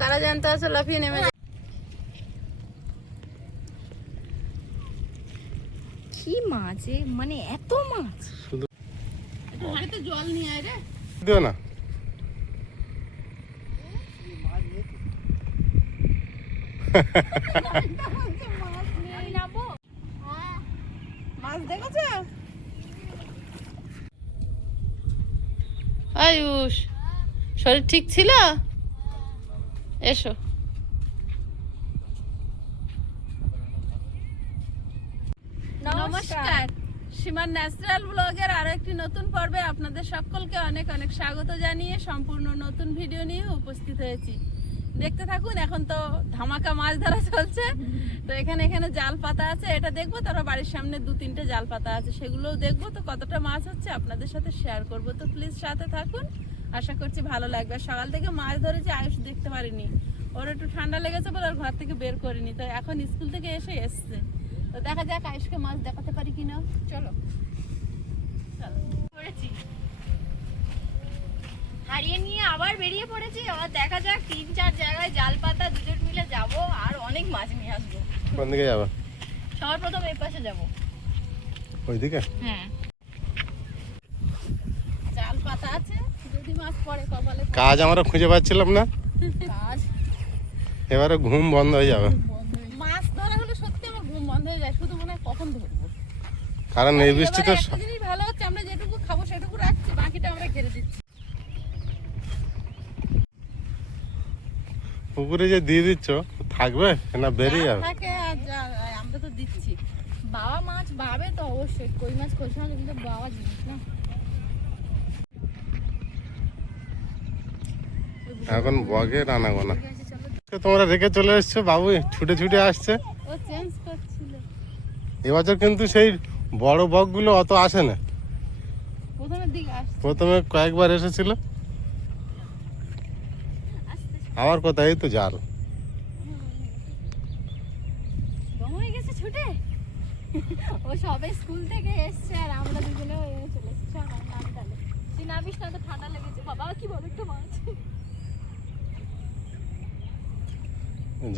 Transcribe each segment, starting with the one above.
তারা জানতে আছে লাফিয়ে নেমে কি মাছ, মানে এত মাছ। হাড়িতে জল নিয়ে আয় রে, দিও না। মাছ দেখেছো আয়ুষ? শরীর ঠিক ছিল? এসো। নমস্কার, সীমার ন্যাচারাল ব্লগের আরো একটি নতুন পর্বে আপনাদের সকলকে অনেক অনেক স্বাগত জানিয়ে সম্পূর্ণ নতুন ভিডিও নিয়ে উপস্থিত হয়েছি। দেখতে থাকুন। এখন তো ধামাকা মাছ ধরা চলছে, তো এখানে জাল পাতা আছে, এটা দেখবো। তারপর বাড়ির সামনে 2-3টে জাল পাতা আছে, সেগুলোও দেখবো। তো কতটা মাছ হচ্ছে আপনাদের সাথে শেয়ার করব, তো প্লিজ সাথে থাকুন, আশা করছি ভালো লাগবে। সকাল থেকে মাছ ধরেছি, আয়ুষ দেখতে পারিনি, ওর একটু ঠান্ডা লেগেছে বলে ওর ঘর থেকে বের করিনি। তো এখন স্কুল থেকে এসছে, তো দেখা যাক আয়ুষকে মাছ দেখাতে পারি কিনা। চলো পড়েছি, হারিয়ে নিয়ে আবার বেরিয়ে পড়েছি। আবার দেখা যাক 3-4 জায়গায় জাল পাতা, দুজন মিলে যাব আর অনেক মাছ নিয়ে আসবো। কোন দিকে যাবে? সবার প্রথম এই পাশে যাব। ওইদিকে? হ্যাঁ, জাল পাতা আছে, যদি মাছ পড়ে কপালে। কাজ আমরা খুঁজে পাচ্ছিলাম না, কাজ এবারে ঘুম বন্ধ হয়ে যাবে। মাছ ধরা হলে সত্যি আমার ঘুম বন্ধ হয়ে যায়, শুধু মনে হয় কখন ধরবো। কারণ এই বৃষ্টিতে একটা জিনিস ভালো হচ্ছে, আমরা যেটুকু খাবো সেটুকু রাখছি, বাকিটা আমরা ঘিরে দিচ্ছি। পুকুরে যে দিয়ে দিচ্ছ থাকবে না বেরিয়ে যাবে? থাকে আর আমরা তো দিচ্ছি। বাবা মাছ ভাবে তো অবশ্যই, কই মাছ খোঁজ মাছ কিন্তু বাবা জিনিস না। এখন বগে রান্না গোনা তোমরা রেখে চলে এসছো, বাবু ছুটে ছুটে আসছে। ও চেঞ্জ করছিল। এবছর কিন্তু সেই বড় বকগুলো অত আসে না, প্রথমের দিকে আসছে, প্রথমে কয়েকবার এসেছিল। আমার কথা এই তো জাল হয়ে গেছে ছুটে। ও সবে স্কুল থেকে এসছে আর আমরা দুজনে চলে এসেছি। তুই নামিস না, তো ঠান্ডা লেগেছে। বাবা কি বড় একটা মাছ।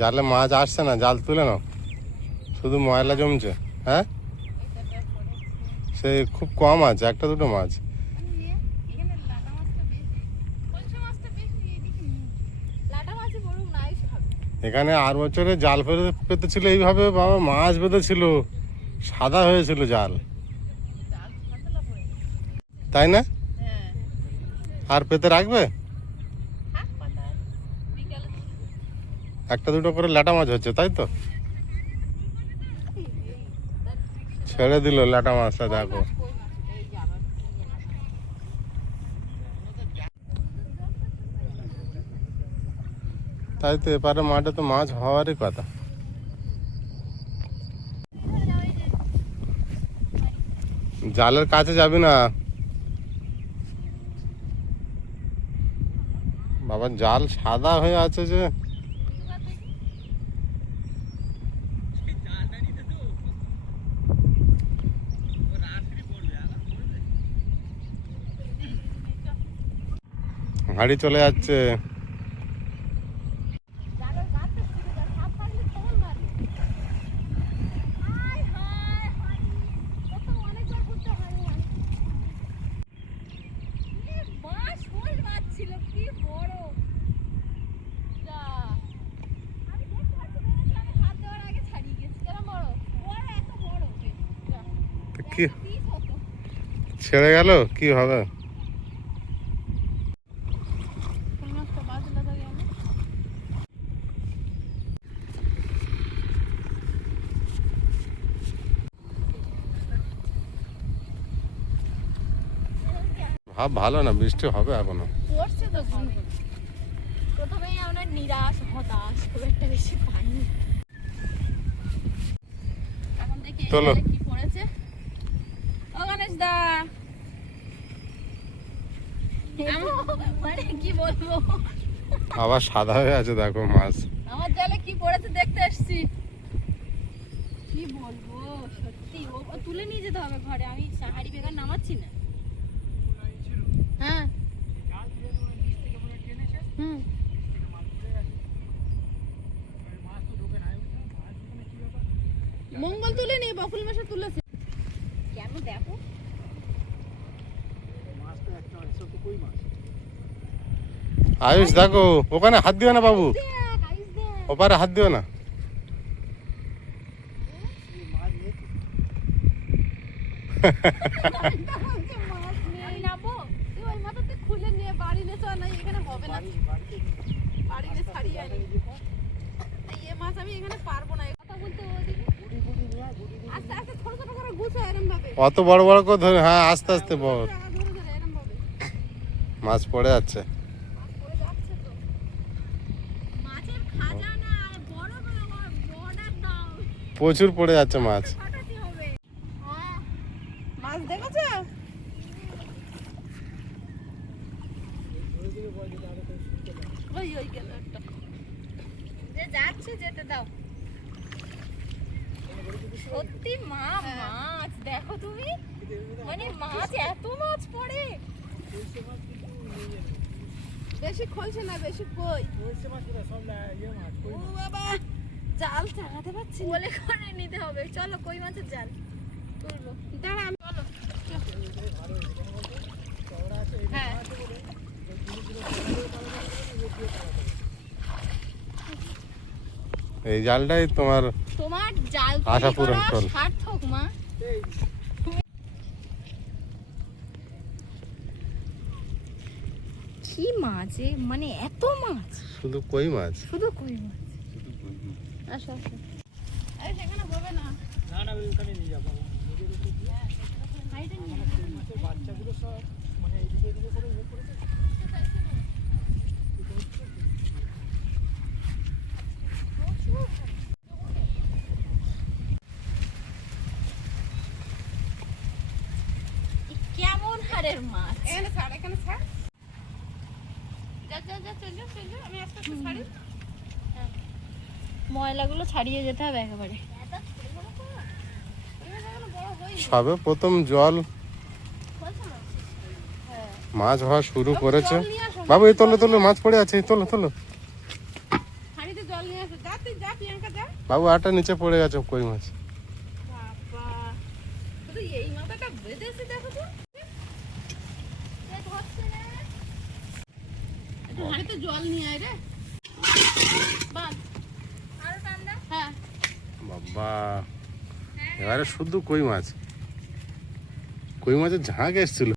জালে মাছ আসছে না, জাল তুলে নাও, শুধু ময়লা জমছে। হ্যাঁ, সেই খুব কম আছে, 1-2 মাছ। এখানে আর বছরে জাল পেতেছিল এইভাবে, বাবা মাছ বেঁধেছিল, সাদা হয়েছিল জাল, তাই না? আর পেতে রাখবে? 1-2 করে ল্যাটা মাছ হচ্ছে, তাই তো? ছেড়ে দিল ল্যাটা মাছটা, দেখো। তাই তো, এপারে মাঠে তো মাছ হওয়ারই কথা। জালের কাছে যাবি না বাবা, জাল সাদা হয়ে আছে যে। হাড়ি চলে যাচ্ছে। কি ছেড়ে গেল, কি হবে? ভাব ভালো না, বৃষ্টি হবে এখনো। পড়ছে তো প্রথমেই আমরা নিরাশ হতাশ, খুব একটা বেশি পানি। এখন দেখি চলো কি পড়েছে। ও গণেশ দা, মানে কি বলবো, আবার সাদা হয়ে আছে, দেখো মাছ। আমার জালে কি পড়েছে দেখতে আসছি। কি বলবো, সত্যি ও তুলে নিয়ে যেতে হবে ঘরে, আমি হাড়ি বেগার নামাচ্ছি না। হ্যাঁ, মঙ্গল তুলে নিয়ে বকুল মাসে তুলেছে কেন দেখো আয়ুষ দেখো ওখানে হাত দিও না বাবু, ওপারে হাত দিও না। আমি নামবো তুই ওই মাথাতে খুলে নিয়ে বাড়ি নে চল, না এখানে হবে না, বাড়ি নে ছাড়িয়ে আনি। এই মাছ আমি এখানে পারবো না, এই কথা বলতে ওদিকে আস্তে আস্তে ছোট ছোট করে গুছো এরকম ভাবে, অত বড় বড় করে ধরে, হ্যাঁ আস্তে আস্তে বড় ধরে ধরে এরকম ভাবে মাছ পড়ে যাচ্ছে। মাছ পড়ে যাচ্ছে তো। মাছের খাজানা বড় বড় বর্ডার দাও, প্রচুর পড়ে যাচ্ছে মাছ। ফাটাতে হবে। মাছ দেখেছো? ওই ওই গেল একটা, যে যাচ্ছে যেতে দাও। সত্যি মা মাছ দেখো তুমি, মানে মাছ এত মাছ পড়ে, বেশি খলছে না, বেশি কই ও বাবা, জাল চালাতে পারছি না, বলে করে নিতে হবে। চলো কই মাছের জাল তুলবো, দাঁড়া আমি, চলো। হ্যাঁ এই জালটাই তোমার তোমার জাল আশা তৈরি পূরণ করা করো। সার্থক মা। কি মাছ মানে এত মাছ, শুধু কই মাছ। শুধু কই মাছ। আসো আসো, আরে সেখানে হবে না, ওখানে নিয়ে যাবো। সাইডে নিয়ে মাছের বাচ্চাগুলো সব মানে এইদিকে এদিকে করে ইয়ে করে দেয়। কেমন হারের মাছ, এখানে ছাড়, এখানে ছাড়, যা যা যা, চল যা চল যা, আমি আস্তে আস্তে ছাড়ি। ময়লাগুলো ছাড়িয়ে যেতে হবে একেবারে। সবে প্রথম জল মাছ হওয়া শুরু করেছে। বাবু এই তোলো তোলো, মাছ পড়ে আছে, এই তোলো তোলো। হাঁড়িতে জল নিয়ে আসো, যা তুই যা, প্রিয়াঙ্কা যা। বাবু আটা নিচে পড়ে গেছে কই মাছ। বাবা, শুধু এই মাথাটা বেঁধেছে দেখো তো, একটু হাঁড়িতে জল নিয়ে আয় রে, বাদ আরো ঠান্ডা। হ্যাঁ বাবা এবারে শুধু কই মাছ, কই মাছের ঝাঁক এসছিল।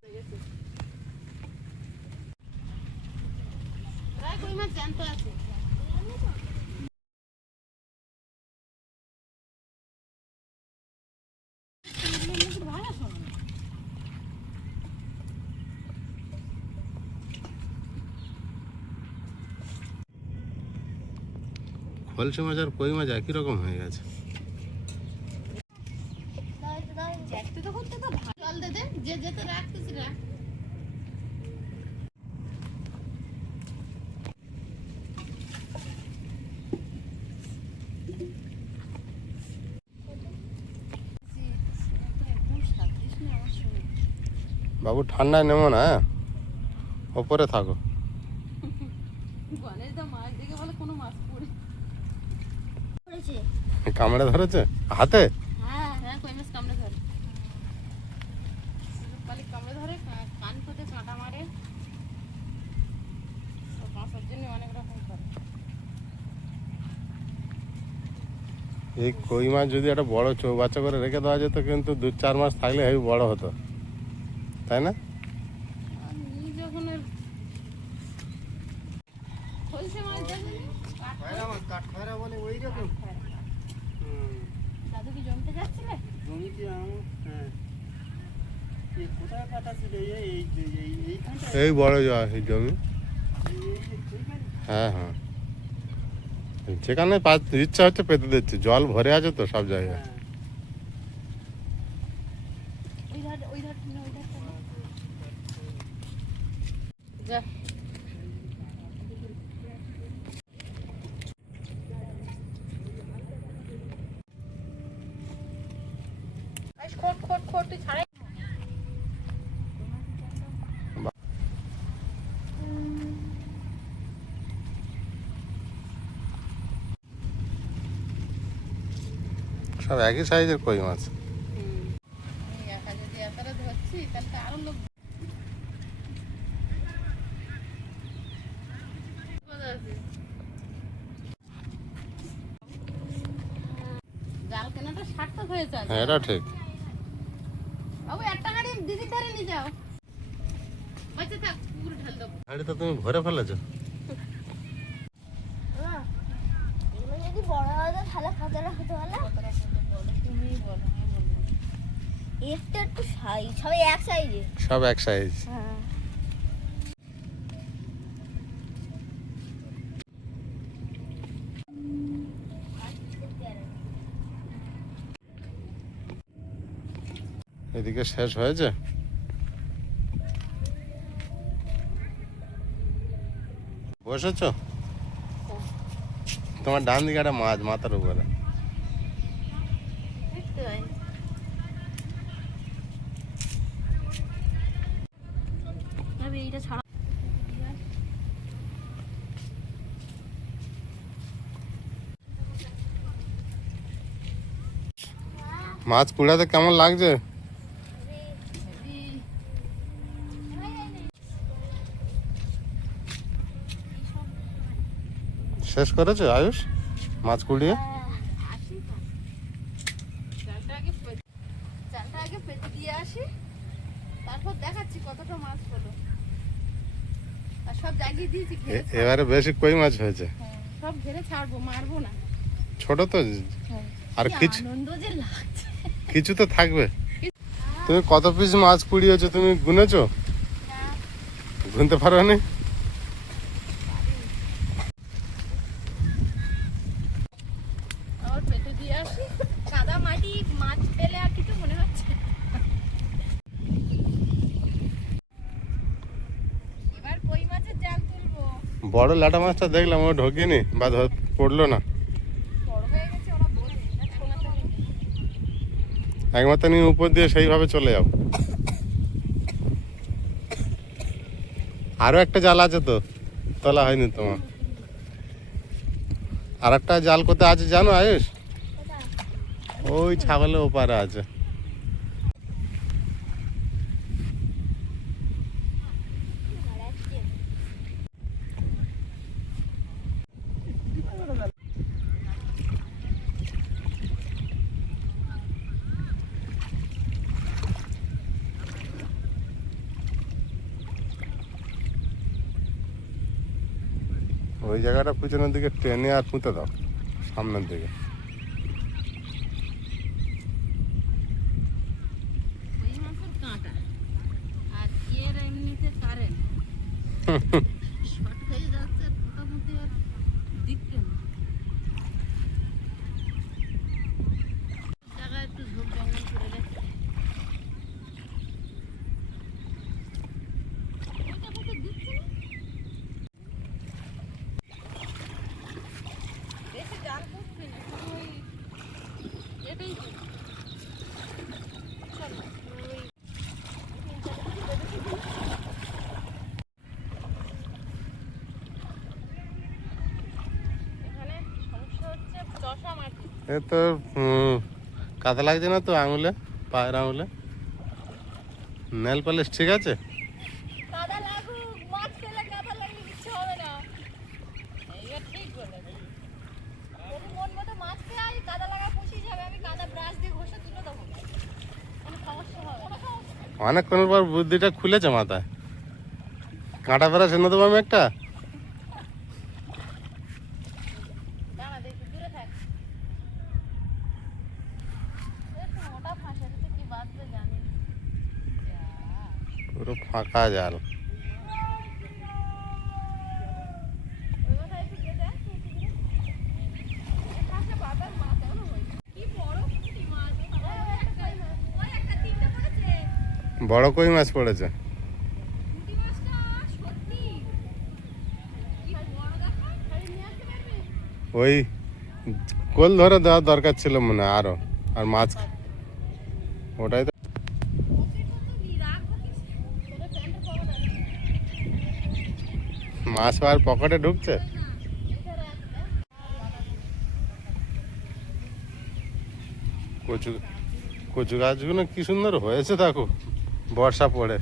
প্রায় কই মাছ জ্যান্ত আছে। খলসে মাছ আর কই মাছ একই রকম হয়ে গেছে। দেখতে তো করতে তো ভালো, জল দে দে, যে যেতে রাখতেছি রাখ। বাবু ঠান্ডায় নেমো না, হ্যাঁ ওপরে থাকো। গণেশ দা মাছ দেখে বলে কোনো মাছ পড়েছে, কামড়ে ধরেছে হাতে। হ্যাঁ হ্যাঁ কই মাছ কামড়ে ধরে, পালি কামড়ে ধরে, কান ফুটে কাঁটা মারে, মাছের জন্য অনেক রকম করে। এই কই মাছ যদি একটা বড় চৌবাচ্চা করে রেখে দেওয়া যেত, কিন্তু 2-4 মাস থাকলে হেবি বড় হতো, তাই না? আমি যখন খলসে মাছ দেখেনি, কাঠখয়রা বলে ওই রকম। দাদু কি জমতে যাচ্ছিলে? জমিতে হ্যাঁ, এই কোথায় কাটা ছিল? এইখানটা এই বড় এই জমি, হ্যাঁ হ্যাঁ, যেখানে ইচ্ছা হচ্ছে পেতে দিচ্ছে, জল ভরে আছে তো সব জায়গায়। ওই ধার ওই ধার না ওই ধার যা। খোট খোট খোট তুই ছাড়াই। সব একই সাইজের কই মাছ। আমি একা যদি এতটা ধরছি তাহলে তো আরো লোক জাল কেনাটা সার্থক হয়েছে আজ। হ্যাঁ, এটা ঠিক। বাবু একটা গাড়ি দিদির ধারে নিয়ে যাও। আচ্ছা থাক পুরো ঢাল দেবো। গাড়ি তো তুমি ভরে ফেলেছো। এগুলো যদি বড় হতো তাহলে কতটা হতো বলো? কতটা কত বলো তুমিই বলো আমি বলবো না। একটু একটু সাইজ সবাই এক সাইজে। সব এক সাইজ। হ্যাঁ এদিকে শেষ হয়েছে। বসেছো? তোমার ডান দিকে একটা মাছ মাথার উপরে। দেখতে পাই তবে এইটা ছাড়া মাছ কুড়াতে কেমন লাগছে? শেষ করেছো আয়ুষ মাছ কুড়িয়ে? জালটা আগে পেতে দিয়ে আসি, তারপর দেখাচ্ছি কতটা মাছ হলো। আর সব জাগিয়ে দিয়েছি ঘেরে এবারে বেশি কই মাছ হয়েছে। হ্যাঁ, সব ঘেরে ছাড়বো, মারবো না। ছোট তো, আর কি কিছু আনন্দ যে লাগছে। কিছু তো থাকবে। তুমি কত পিস মাছ কুড়িয়েছো তুমি গুনেছো? গুনতে পারো নি? আবার পেতে দিয়ে আসি। কাদা মাটি মাছ পেলে আর কিছু মনে হচ্ছে। এবার কই মাছের জাল তুলবো। বড় লাটা মাছটা দেখলাম ও ঢোকেনি বা পড়লো না। বড় হয়ে গেছে ওরা বলে না, ছোলাটা নেই। একমাত্র নিয়ে উপর দিয়ে সেইভাবে চলে যাও। আরো একটা জাল আছে তো, তোলা হয়নি তোমার। আর একটা জাল কোথায় আছে জানো আয়ুষ? ওই ছাগলের ওপারে আছে। ওই জায়গাটা পিছনের দিকে টেনে আর পুঁতে দাও সামনের দিকে। কই মাছের কাঁটা আর এর এমনিতে কারেন্ট শর্ট হয়ে যাচ্ছে মোটামুটি। আর দিচ্ছে না জায়গায় একটু ঝোপ জঙ্গল করে রেখে দিচ্ছে না। বেশি জাল বুঝছি না, শুধু ওই এটাই তো। চলো ওই এখানে সমস্যা হচ্ছে চষা মাটি। এ তো কাদা লাগছে না তো আঙুলে, পায়ের আঙুলে? নেল পালিশ ঠিক আছে? কাদা লাগুক, মাছ পেলে কাদা লাগলে কিচ্ছু হবে না। এইবার ঠিক বলেছে। যদি মন মতো মাছ পেয়ে আমি কাদা লাগা পুষিয়ে যাবে, আমি কাদা ব্রাশ দিয়ে ঘষে তুলে দেবো, কোনো সমস্যা হবে না। অনেকক্ষণের পর বুদ্ধিটা খুলেছে মাথায়। কাঁটা বেড়া সেনে দেবো আমি একটা। দাঁড়া দেখি, দূরে থাক। একটু মোটা ফাঁসা, এটাতে কি বাঁধবে জানি না। যা। পুরো ফাঁকা জাল। ওই মাথায় একটু দিয়ে দেখ, একটু দিয়ে। এ পাশে বাঁধার মাছ এখনো হয়নি। কি বড় পুঁটি মাছ, ওই একটা তিনটে পড়েছে। বড় কই মাছ পড়েছে। পুঁটি মাছটা সত্যি কি বড় দেখা, খালি নিয়ে আসতে পারবে? ওই কোল ধরে দেওয়ার দরকার ছিল মনে হয় আরো। আর মাছ ওটাই তো। মাছ আর পকেটে ঢুকছে। কচু কচু গাছগুলো কি সুন্দর হয়েছে দেখো বর্ষা পড়ে।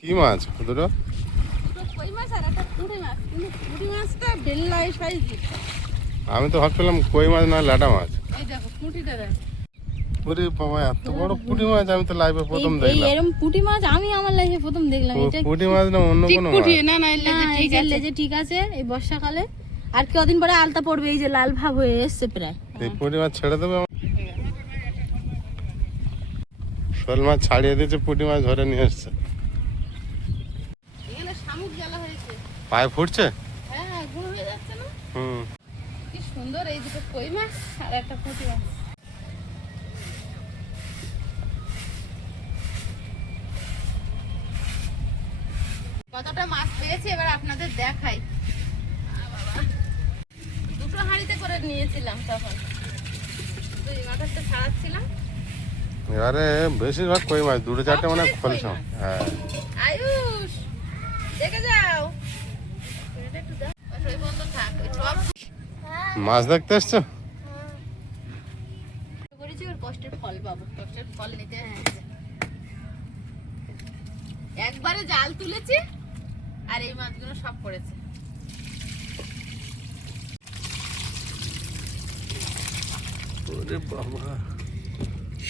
কি মাছ দুটো? দুটো কই মাছ আর একটা পুঁটি মাছ, কিন্তু পুঁটি মাছটা বেল্লাই সাইজ। আমি তো ভাবছিলাম কই মাছ না ল্যাটা মাছ। এই দেখো পুঁটিটা দেখ। ওরে বাবা এত বড় পুঁটি মাছ আমি তো লাইভে প্রথম এই দেখলাম। এরকম পুঁটি মাছ আমি আমার লাইফে প্রথম দেখলাম। এটা পুঁটি মাছ না অন্য ঠিক কোনো পুঁটি মাছ? না, না এলে না, ঠিক এই আছে। লেজে ঠিক আছে এই বর্ষাকালে। আর কদিন পরে আলতা পড়বে, এই যে লাল ভাব হয়ে এসছে প্রায়। এই পুঁটি মাছ ছেড়ে দেবে আমার? শোল মাছ ছাড়িয়ে দিয়েছে, পুঁটি মাছ ধরে নিয়ে এসছে। এখানে শামুক জ্বালা হয়েছে। পায়ে ফুটছে? হ্যাঁ, গুঁড়ো হয়ে যাচ্ছে না? হুম। কি সুন্দর এই দুটো কই মাছ আর একটা পুঁটি মাছ। কতটা মাছ পেয়েছি এবার আপনাদের দেখাই। বাবা, দুটো হাঁড়িতে করে নিয়েছিলাম তখন, দুই মাথাটা ছাড়াচ্ছিলাম। এবারে বেশিরভাগ কই মাছ, দুটো চারটে মানে সব কই খোলসা। মাছ। হ্যাঁ আয়ুষ, দেখে যাও। এটা একটু দাও। ওই বন্ধ থাক, ওই সব মাছ দেখতে এসছো? করেছি, ওর কষ্টের ফল পাবো, কষ্টের ফল নিতে এসেছে। একবারে জাল তুলেছি আর এই মাছগুলো সব পড়েছে। ওরে বাবা,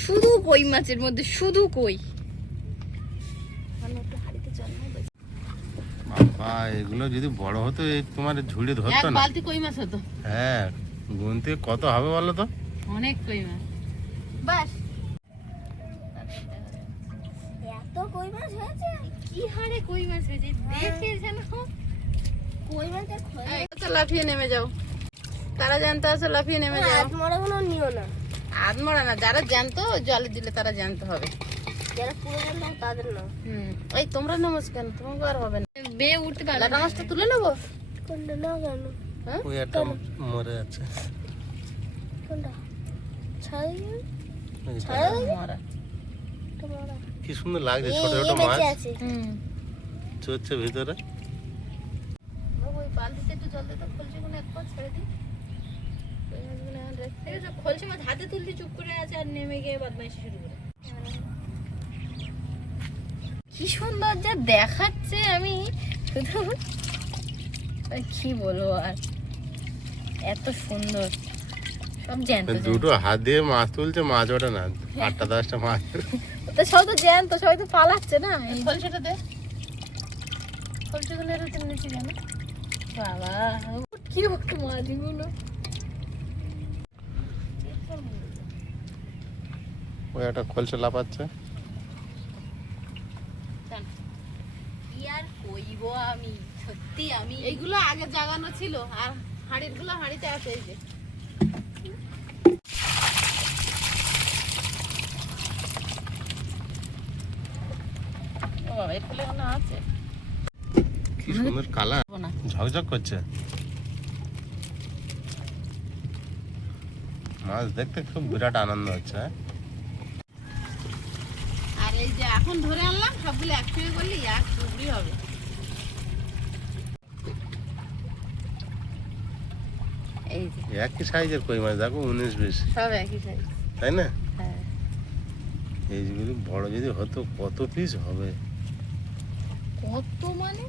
শুধু কই মাছের মধ্যে শুধু কই। বাবা এগুলো যদি বড় হতো এই তোমার ঝুড়ি এক ধরতো না। বালতি কই মাছ হতো। হ্যাঁ, গুনতে কত হবে বলো তো? অনেক কই মাছ। বাস এত কই মাছ হয়েছে? কি হারে কই মাছ হয়েছে দেখে যেন। কই মাছের খোল আচ্ছা, লাফিয়ে নেমে যাও। তারা জানতে আছে, লাফিয়ে নেমে যাও। হাত মরা কোনো নিও না। হাত মরা না, যারা জানতো জলে দিলে তারা জানতে হবে। যারা পুরো জানতো তাদের না। এই তোমরা নামাজ কেন? তোমাকে আর হবে না। বেয়ে উঠতে পারবে লাটা মাছটা তুলে নেবো। কোনটা না কেন? হ্যাঁ, ওই একটা মরে আছে। কোনটা ছাই এই ছাই মরা। তোমার কি সুন্দর লাগছে, ছোট ছোট মাছ আছে। চলছে ভিতরে। ওই বালতিতে একটু জল দিতে, খলসি গুলো একবার ছেড়ে দিই। কই মাছগুলো এখন রেখে দিই। খলসি মাছ হাতে তুলতে চুপ করে আছে আর নেমে গিয়ে বদমাইশি শুরু করে। কি সুন্দর যা দেখাচ্ছে, আমি শুধু আর কি বলবো। আর এত সুন্দর সব জ্যান্ত জ্যান্ত। দুটো হাত দিয়ে মাছ তুলছে, মাছ ওঠে না। 8টা-10টা মাছ। তো সব তো জ্যান্ত, সবাই তো পালাচ্ছে না। এই খলসিটা দে। খলসিগুলো এরকম নিচে কেন? বাবা কি বড় মাছগুলো। ওই একটা খোলসে লাফাচ্ছে। কি আর কইব আমি, সত্যি আমি এইগুলো আগে জাগানো ছিল আর হাঁড়ির গুলো হাঁড়িতে আছে। এই যে ও বাবা, এর ফলে মনে আছে। কি সুন্দর কালার, না, ঝকঝক করছে। মাছ দেখতে খুব বিরাট আনন্দ হচ্ছে। হ্যাঁ? আর এই যে এখন ধরে আনলাম, সবগুলো একসঙ্গে করলে এক টুকরি হবে। এই যে একই সাইজের কই মাছ দেখো, 19-20, সব একই সাইজ। তাই না? হ্যাঁ, এইগুলো বড় যদি হতো কত পিস হবে। কত মানে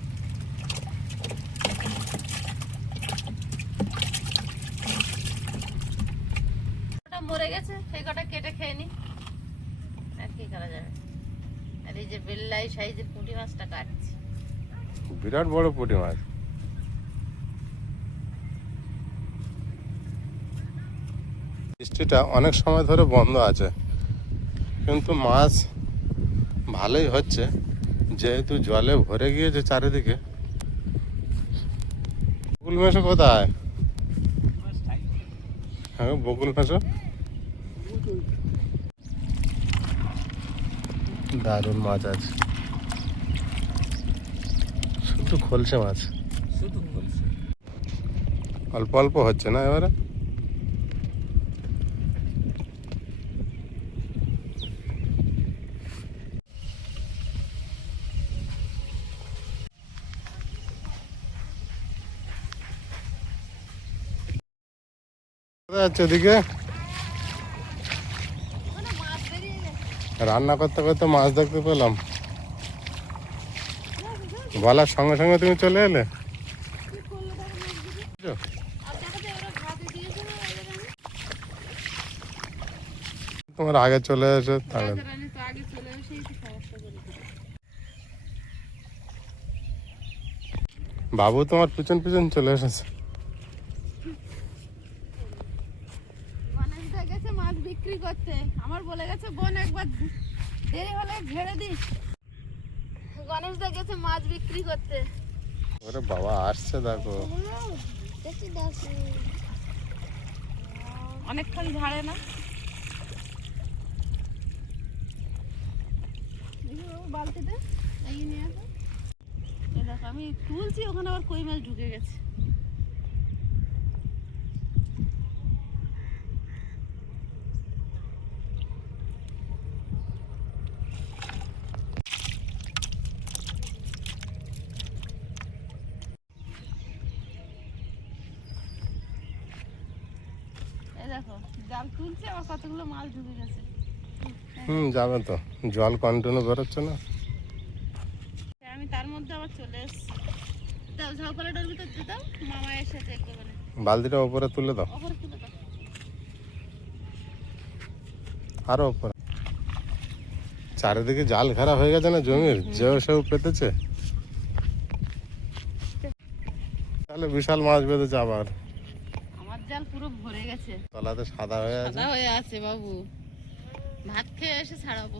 ওটা মরে গেছে, সেই কটা কেটে খেয়ে নি, আর কি করা যাবে। আর এই যে বেল্লাই সাইজের পুঁটি মাছটা কাটছি। বিরাট বড় পুঁটি মাছ। বৃষ্টিটা অনেক সময় ধরে বন্ধ আছে, কিন্তু মাছ ভালোই হচ্ছে, যেহেতু জলে ভরে গিয়েছে চারিদিকে। বকুল মেশো কোথায়? হ্যাঁ, বকুল মেশো দারুণ মাছ আছে। শুধু খোলসে মাছ, অল্প অল্প হচ্ছে না এবারে। কোথায় যাচ্ছে ওদিকে? রান্না করতে করতে মাছ দেখতে পেলাম। বলার সঙ্গে সঙ্গে তুমি চলে এলে। তোমার আগে চলে এসে তাহলে রানী তো আগে চলে এসেই তো সমস্যা করে দিল। বাবু তোমার পিছন পিছন চলে এসেছে। গণেশদা গেছে মাছ বিক্রি করতে, আমার বলে গেছে বোন একবার দেরি হলে ঝেড়ে দিস। গণেশদা গেছে মাছ বিক্রি করতে। ওরে বাবা আসছে দেখো। অনেকক্ষণ ঝাড়ে না। বালতিতে এই নিয়ে আসো। এই দেখো আমি তুলছি, ওখানে আবার কই মাছ ঢুকে গেছে। এই দেখো জাল তুলছে, আবার কতগুলো মাছ ঢুকে গেছে। যাবে তো, জল কন্টিনিউ বেরোচ্ছে না। আমি তার মধ্যে আবার চলে এসেছি। দাও ঝাউপালাটার ভিতর দিয়ে দাও, মামা এসে দেখবে মানে। বালতিটা ওপরে তুলে দাও, ওপরে তুলে দাও। আরো ওপরে। চারিদিকে জাল ঘেরা হয়ে গেছে না জমির, যেও সেও পেতেছে। তাহলে বিশাল মাছ বেঁধেছে আবার। আমার জাল পুরো ভরে গেছে, তলাতে সাদা হয়ে আছে। সাদা হয়ে আছে বাবু। ভাত খেয়ে এসে ছাড়াবো।